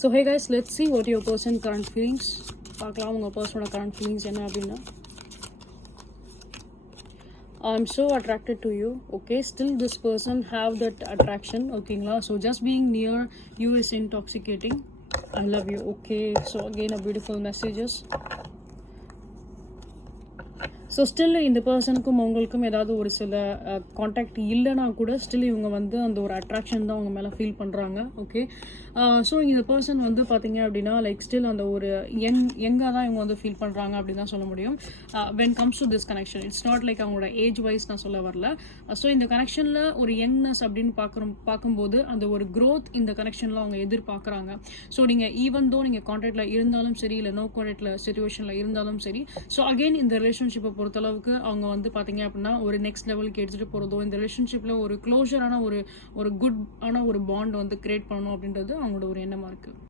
So hey guys, let's see what your person current feelings. பார்க்கலாம் உங்கள் பர்சனோட current feelings என்ன அப்படின்னா. I'm so attracted to you. Okay, still this person have that attraction. Okay, so just being near you is intoxicating. I love you. Okay, so again a beautiful messages. So still இந்த பர்சனுக்கும் உங்களுக்கும் ஏதாவது ஒரு சில contact இல்லைனா கூட still இவங்க வந்து அந்த ஒரு அட்ராக்ஷன் தான் அவங்க மேலே ஃபீல் பண்ணுறாங்க. ஓகே, ஸோ இந்த பர்சன் வந்து பார்த்தீங்க அப்படின்னா லைக் ஸ்டில் அந்த ஒரு யங்காக தான் இவங்க வந்து ஃபீல் பண்ணுறாங்க அப்படின்னு தான் சொல்ல முடியும். When comes to this connection it's not like அவங்களோட ஏஜ் வைஸ் நான் சொல்ல வரல. ஸோ இந்த கனெக்ஷனில் ஒரு யங்னஸ் அப்படின்னு பார்க்கும்போது அந்த ஒரு க்ரோத் இந்த கனெக்ஷனில் அவங்க எதிர்பார்க்குறாங்க. ஸோ நீங்கள் ஈவன் தோ நீங்கள் கான்டாக்டில் இருந்தாலும் சரி இல்லை நோ கான்டாக்டில் சிச்சுவேஷனில் இருந்தாலும் சரி, ஸோ அகெயின் இந்த ரிலேஷன்ஷிப்பை பொறுத்தளவுக்கு அவங்க வந்து பார்த்தீங்க அப்படின்னா ஒரு நெக்ஸ்ட் லெவலுக்கு எடுத்துகிட்டு போகிறதோ இந்த ரிலேஷன்ஷிப்பில் ஒரு க்ளோஷரான ஒரு குட் ஆன ஒரு பாண்ட் வந்து கிரியேட் பண்ணணும் அப்படின்றது அவங்களோட ஒரு எண்ணமாக இருக்குது.